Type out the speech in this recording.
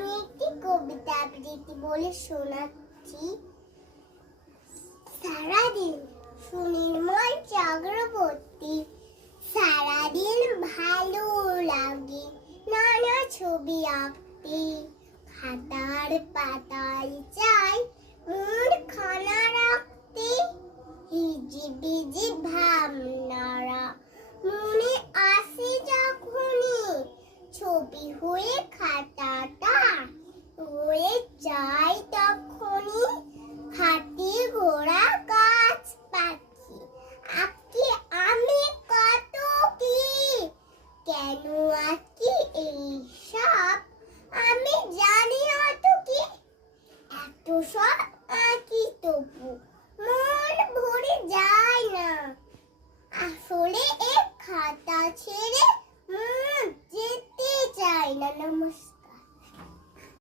আমি একটি কবিতা আবৃত্তি বলে শোনাচ্ছি। সারাদিন সুনির্মল চক্রবর্তী, সারাদিন ভালো লাগে নানা ছবি আঁকতে। খাতার পাতায় চাই মন খানা রাখতে। হিজিবিজি ভাবনারা মনে আসে যখনই, ছবি হয়ে খাতাটা হয়ে যায় তখনই। হাতি ঘোড়া গাছ পাখি আঁকি আমি কত কি, কেন আঁকি এইসব আমি জানি অত কি। এত সব আঁকি তবু মন ভরে যায় না, আসলে এক খাতা ছেড়ে মন যেতে চায় না। নমস্কার।